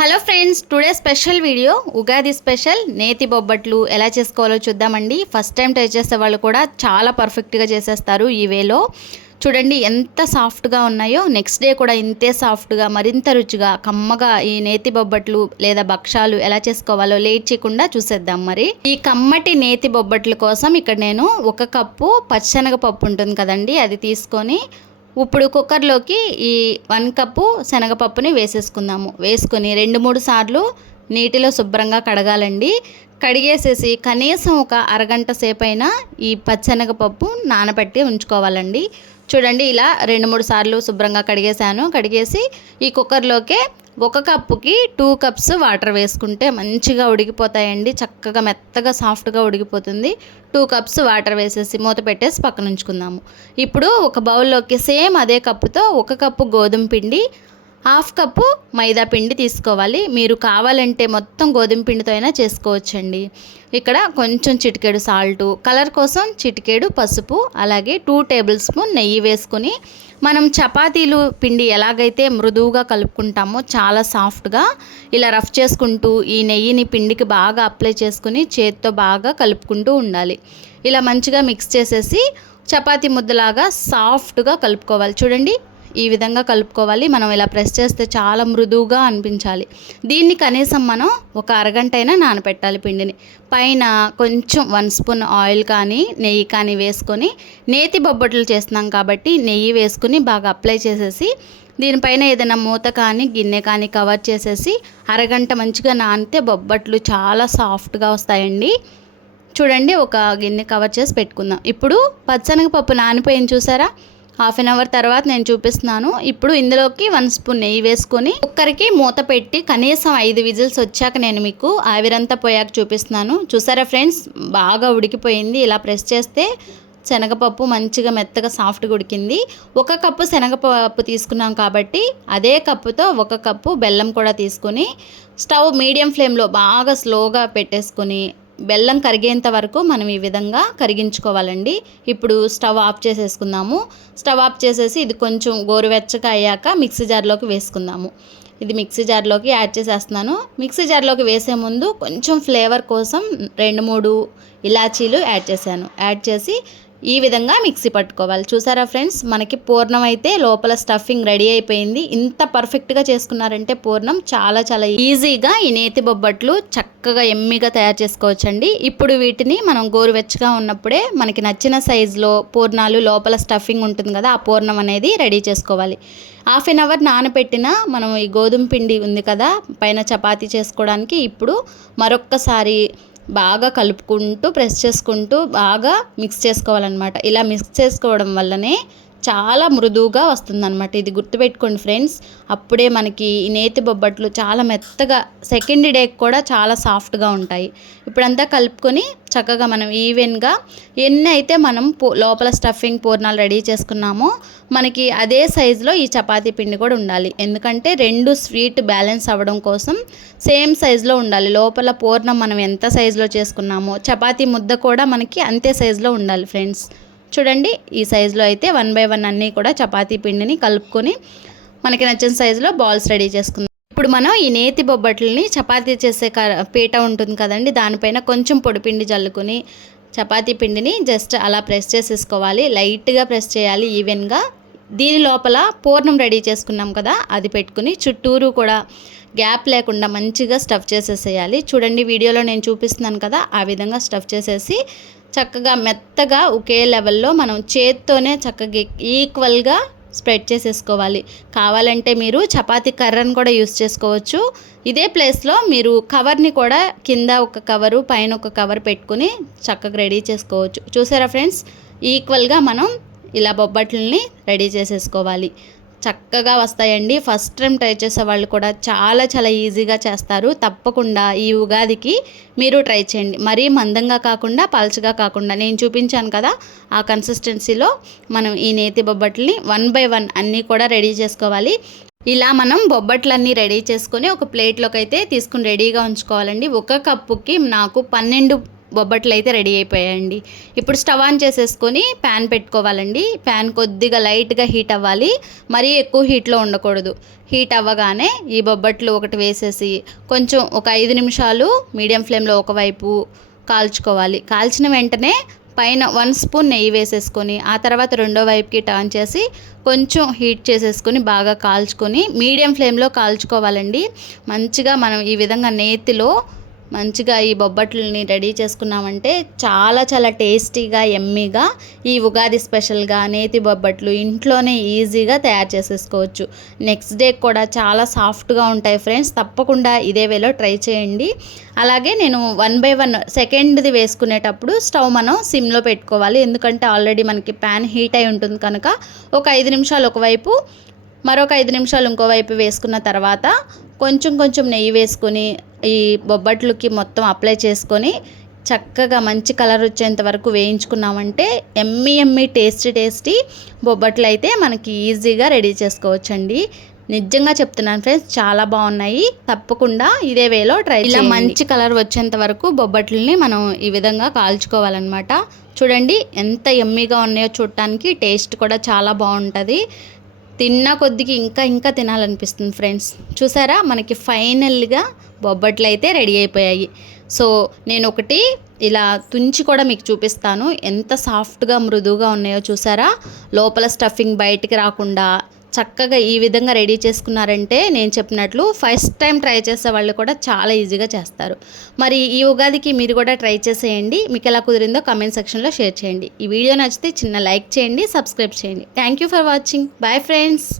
Hello friends today special video Ugadi special నేతి బొబ్బట్లు ఎలా చేసుకోవాలో చూద్దామండి. ఫస్ట్ టైం ట్రై చేసే వాళ్ళు కూడా చాలా పర్ఫెక్ట్గా చేసేస్తారు ఈ వేలో. చూడండి ఎంత సాఫ్ట్గా ఉన్నాయో. నెక్స్ట్ డే కూడా ఇంతే సాఫ్ట్గా మరింత రుచిగా కమ్మగా ఈ నేతి బొబ్బట్లు లేదా భక్షాలు ఎలా చేసుకోవాలో లేట్ చేయకుండా చూసేద్దాం మరి. ఈ కమ్మటి నేతి బొబ్బట్ల కోసం ఇక్కడ నేను ఒక కప్పు పచ్చెనగపప్పు ఉంటుంది కదండి అది తీసుకొని ఇప్పుడు కుక్కర్లోకి ఈ వన్ కప్పు శనగపప్పుని వేసేసుకుందాము. వేసుకొని రెండు మూడు సార్లు నీటిలో శుభ్రంగా కడగాలండి. కడిగేసేసి కనీసం ఒక అరగంట సేపైనా ఈ పచ్చెనగపప్పు నానబెట్టి ఉంచుకోవాలండి. చూడండి ఇలా రెండు మూడు సార్లు శుభ్రంగా కడిగేసాను కడిగేసి ఈ కుక్కర్లోకే ఒక కప్పుకి టూ కప్స్ వాటర్ వేసుకుంటే మంచిగా ఉడికిపోతాయండి. చక్కగా మెత్తగా సాఫ్ట్గా ఉడికిపోతుంది. టూ కప్స్ వాటర్ వేసేసి మూత పెట్టేసి పక్కన ఉంచుకుందాము. ఇప్పుడు ఒక బౌల్లోకి సేమ్ అదే కప్పుతో ఒక కప్పు గోధుమ పిండి హాఫ్ కప్పు మైదా పిండి తీసుకోవాలి. మీరు కావాలంటే మొత్తం గోధుమ పిండితో అయినా చేసుకోవచ్చండి. ఇక్కడ కొంచెం చిటికెడు సాల్టు కలర్ కోసం చిటికెడు పసుపు అలాగే టూ టేబుల్ స్పూన్ నెయ్యి వేసుకొని మనం చపాతీలు పిండి ఎలాగైతే మృదువుగా కలుపుకుంటామో చాలా సాఫ్ట్గా ఇలా రఫ్ చేసుకుంటూ ఈ నెయ్యిని పిండికి బాగా అప్లై చేసుకుని చేతితో బాగా కలుపుకుంటూ ఉండాలి. ఇలా మంచిగా మిక్స్ చేసేసి చపాతీ ముద్దలాగా సాఫ్ట్గా కలుపుకోవాలి. చూడండి ఈ విధంగా కలుపుకోవాలి. మనం ఇలా ప్రెస్ చేస్తే చాలా మృదువుగా అనిపించాలి. దీన్ని కనీసం మనం ఒక అరగంట అయినా నానపెట్టాలి పిండిని. పైన కొంచెం వన్ స్పూన్ ఆయిల్ కానీ నెయ్యి కానీ వేసుకొని నేతి బొబ్బట్లు చేస్తున్నాం కాబట్టి నెయ్యి వేసుకుని బాగా అప్లై చేసేసి దీనిపైన ఏదైనా మూత కానీ గిన్నె కానీ కవర్ చేసేసి అరగంట మంచిగా నానితే బొబ్బట్లు చాలా సాఫ్ట్గా వస్తాయండి. చూడండి ఒక గిన్నె కవర్ చేసి పెట్టుకుందాం. ఇప్పుడు పచ్చనగపప్పు నానిపోయింది చూసారా? హాఫ్ అన్ అవర్ తర్వాత నేను చూపిస్తున్నాను. ఇప్పుడు ఇందులోకి వన్ స్పూన్ నెయ్యి వేసుకొని కుక్కర్కి మూత పెట్టి కనీసం ఐదు విజిల్స్ వచ్చాక నేను మీకు ఆవిరంతా పోయాక చూపిస్తున్నాను. చూసారా ఫ్రెండ్స్? బాగా ఉడికిపోయింది. ఇలా ప్రెస్ చేస్తే శనగపప్పు మంచిగా మెత్తగా సాఫ్ట్గా ఉడికింది. ఒక కప్పు శనగపప్పు తీసుకున్నాం కాబట్టి అదే కప్పుతో ఒక కప్పు బెల్లం కూడా తీసుకొని స్టవ్ మీడియం ఫ్లేమ్లో బాగా స్లోగా పెట్టేసుకొని బెల్లం కరిగేంత వరకు మనం ఈ విధంగా కరిగించుకోవాలండి. ఇప్పుడు స్టవ్ ఆఫ్ చేసేసుకుందాము. స్టవ్ ఆఫ్ చేసేసి ఇది కొంచెం గోరువెచ్చగా అయ్యాక మిక్సీ జార్లోకి వేసుకుందాము. ఇది మిక్సీ జార్లోకి యాడ్ చేసేస్తున్నాను. మిక్సీ జార్లోకి వేసే ముందు కొంచెం ఫ్లేవర్ కోసం రెండు మూడు ఇలాచీలు యాడ్ చేశాను. యాడ్ చేసి ఈ విధంగా మిక్సీ పట్టుకోవాలి. చూసారా ఫ్రెండ్స్? మనకి పూర్ణం అయితే లోపల స్టఫింగ్ రెడీ అయిపోయింది. ఇంత పర్ఫెక్ట్గా చేసుకున్నారంటే పూర్ణం చాలా చాలా ఈజీగా ఈ నేతి బొబ్బట్లు చక్కగా ఎమ్మిగా తయారు చేసుకోవచ్చండి. ఇప్పుడు వీటిని మనం గోరువెచ్చగా ఉన్నప్పుడే మనకి నచ్చిన సైజులో పూర్ణాలు లోపల స్టఫింగ్ ఉంటుంది కదా ఆ పూర్ణం అనేది రెడీ చేసుకోవాలి. హాఫ్ అన్ అవర్ నానబెట్టిన మనం ఈ గోధుమ పిండి ఉంది కదా పైన చపాతీ చేసుకోవడానికి ఇప్పుడు మరొక్కసారి బాగా కలుపుకుంటూ ప్రెస్ చేసుకుంటూ బాగా మిక్స్ చేసుకోవాలన్నమాట. ఇలా మిక్స్ చేసుకోవడం వల్లనే చాలా మృదువుగా వస్తుందన్నమాట. ఇది గుర్తుపెట్టుకోండి ఫ్రెండ్స్. అప్పుడే మనకి ఈ నేతి బొబ్బట్లు చాలా మెత్తగా సెకండ్ డేకి కూడా చాలా సాఫ్ట్గా ఉంటాయి. ఇప్పుడంతా కలుపుకొని చక్కగా మనం ఈవెన్గా ఎన్ని అయితే మనం లోపల స్టఫింగ్ పూర్ణాలు రెడీ చేసుకున్నామో మనకి అదే సైజులో ఈ చపాతీ పిండి కూడా ఉండాలి. ఎందుకంటే రెండు స్వీట్ బ్యాలెన్స్ అవ్వడం కోసం సేమ్ సైజులో ఉండాలి. లోపల పూర్ణం మనం ఎంత సైజులో చేసుకున్నామో చపాతీ ముద్ద కూడా మనకి అంతే సైజులో ఉండాలి ఫ్రెండ్స్. చూడండి ఈ సైజులో అయితే వన్ బై వన్ అన్నీ కూడా చపాతీ పిండిని కలుపుకొని మనకి నచ్చిన సైజులో బాల్స్ రెడీ చేసుకుందాం. ఇప్పుడు మనం ఈ నేతి బొబ్బట్లని చపాతీ చేసే పీట ఉంటుంది కదండి దానిపైన కొంచెం పొడిపిండి జల్లుకొని చపాతీ పిండిని జస్ట్ అలా ప్రెస్ చేసేసుకోవాలి. లైట్గా ప్రెస్ చేయాలి ఈవెన్గా. దీని లోపల పూర్ణం రెడీ చేసుకున్నాం కదా అది పెట్టుకుని చుట్టూరు కూడా గ్యాప్ లేకుండా మంచిగా స్టఫ్ చేసేసేయాలి. చూడండి వీడియోలో నేను చూపిస్తున్నాను కదా ఆ విధంగా స్టఫ్ చేసేసి చక్కగా మెత్తగా ఒకే లెవెల్లో మనం చేత్తోనే చక్కగా ఈక్వల్గా స్ప్రెడ్ చేసేసుకోవాలి. కావాలంటే మీరు చపాతీ కర్రను కూడా యూస్ చేసుకోవచ్చు. ఇదే ప్లేస్లో మీరు కవర్ని కూడా కింద ఒక కవరు పైన ఒక కవర్ పెట్టుకుని చక్కగా రెడీ చేసుకోవచ్చు. చూసారా ఫ్రెండ్స్? ఈక్వల్గా మనం ఇలా బొబ్బట్లని రెడీ చేసేసుకోవాలి. చక్కగా వస్తాయండి. ఫస్ట్ టైం ట్రై చేసే వాళ్ళు కూడా చాలా చాలా ఈజీగా చేస్తారు. తప్పకుండా ఈ ఉగాదికి మీరు ట్రై చేయండి. మరీ మందంగా కాకుండా పల్చగా కాకుండా. నేను చూపించాను కదా ఆ కన్సిస్టెన్సీలో మనం ఈ నేతి బొబ్బట్లని వన్ బై వన్ అన్నీ కూడా రెడీ చేసుకోవాలి. ఇలా మనం బొబ్బట్లన్నీ రెడీ చేసుకొని ఒక ప్లేట్లోకి అయితే తీసుకుని రెడీగా ఉంచుకోవాలండి. ఒక కప్పుకి నాకు పన్నెండు బొబ్బట్లు అయితే రెడీ అయిపోయాయండి. ఇప్పుడు స్టవ్ ఆన్ చేసేసుకొని ప్యాన్ పెట్టుకోవాలండి. ప్యాన్ కొద్దిగా లైట్గా హీట్ అవ్వాలి. మరీ ఎక్కువ హీట్లో ఉండకూడదు. హీట్ అవ్వగానే ఈ బొబ్బట్లు ఒకటి వేసేసి కొంచెం ఒక ఐదు నిమిషాలు మీడియం ఫ్లేమ్లో ఒకవైపు కాల్చుకోవాలి. కాల్చిన వెంటనే పైన వన్ స్పూన్ నెయ్యి వేసేసుకొని ఆ తర్వాత రెండో వైపుకి టర్న్ చేసి కొంచెం హీట్ చేసేసుకొని బాగా కాల్చుకొని మీడియం ఫ్లేమ్లో కాల్చుకోవాలండి. మంచిగా మనం ఈ విధంగా నేతిలో మంచిగా ఈ బొబ్బట్లని రెడీ చేసుకున్నామంటే చాలా చాలా టేస్టీగా ఎమ్మీగా ఈ ఉగాది స్పెషల్గా నేతి బొబ్బట్లు ఇంట్లోనే ఈజీగా తయారు చేసేసుకోవచ్చు. నెక్స్ట్ డే కూడా చాలా సాఫ్ట్గా ఉంటాయి ఫ్రెండ్స్. తప్పకుండా ఇదే వేలో ట్రై చేయండి. అలాగే నేను వన్ బై వన్ సెకండ్ది వేసుకునేటప్పుడు స్టవ్ మనం సిమ్లో పెట్టుకోవాలి. ఎందుకంటే ఆల్రెడీ మనకి ప్యాన్ హీట్ అయి ఉంటుంది కనుక ఒక ఐదు నిమిషాలు ఒకవైపు మరొక ఐదు నిమిషాలు ఇంకోవైపు వేసుకున్న తర్వాత కొంచెం కొంచెం నెయ్యి వేసుకొని ఈ బొబ్బట్లకి మొత్తం అప్లై చేసుకొని చక్కగా మంచి కలర్ వచ్చేంత వరకు వేయించుకున్నామంటే ఎమ్మి ఎమ్మి టేస్టీ టేస్టీ బొబ్బట్లు అయితే మనకి ఈజీగా రెడీ చేసుకోవచ్చండి. నిజంగా చెప్తున్నాను ఫ్రెండ్స్ చాలా బాగున్నాయి. తప్పకుండా ఇదే వేలో ట్రై ఇలా మంచి కలర్ వచ్చేంత వరకు బొబ్బట్లని మనం ఈ విధంగా కాల్చుకోవాలన్నమాట. చూడండి ఎంత ఎమ్మీగా ఉన్నాయో చూడటానికి టేస్ట్ కూడా చాలా బాగుంటుంది. తిన్న కొద్దికి ఇంకా ఇంకా తినాలనిపిస్తుంది ఫ్రెండ్స్. చూసారా? మనకి ఫైనల్గా బొబ్బట్లు అయితే రెడీ అయిపోయాయి. సో నేను ఒకటి ఇలా తుంచి కూడా మీకు చూపిస్తాను. ఎంత సాఫ్ట్గా మృదువుగా ఉన్నాయో చూసారా? లోపల స్టఫింగ్ బయటికి రాకుండా చక్కగా ఈ విధంగా రెడీ చేసుకున్నారంటే నేను చెప్పినట్లు ఫస్ట్ టైం ట్రై చేసే వాళ్ళు కూడా చాలా ఈజీగా చేస్తారు. మరి ఈ ఉగాదికి మీరు కూడా ట్రై చేసేయండి. మీకు ఎలా కుదిరిందో కమెంట్ సెక్షన్లో షేర్ చేయండి. ఈ వీడియో నచ్చితే చిన్న లైక్ చేయండి సబ్స్క్రైబ్ చేయండి. Thank you for watching bye friends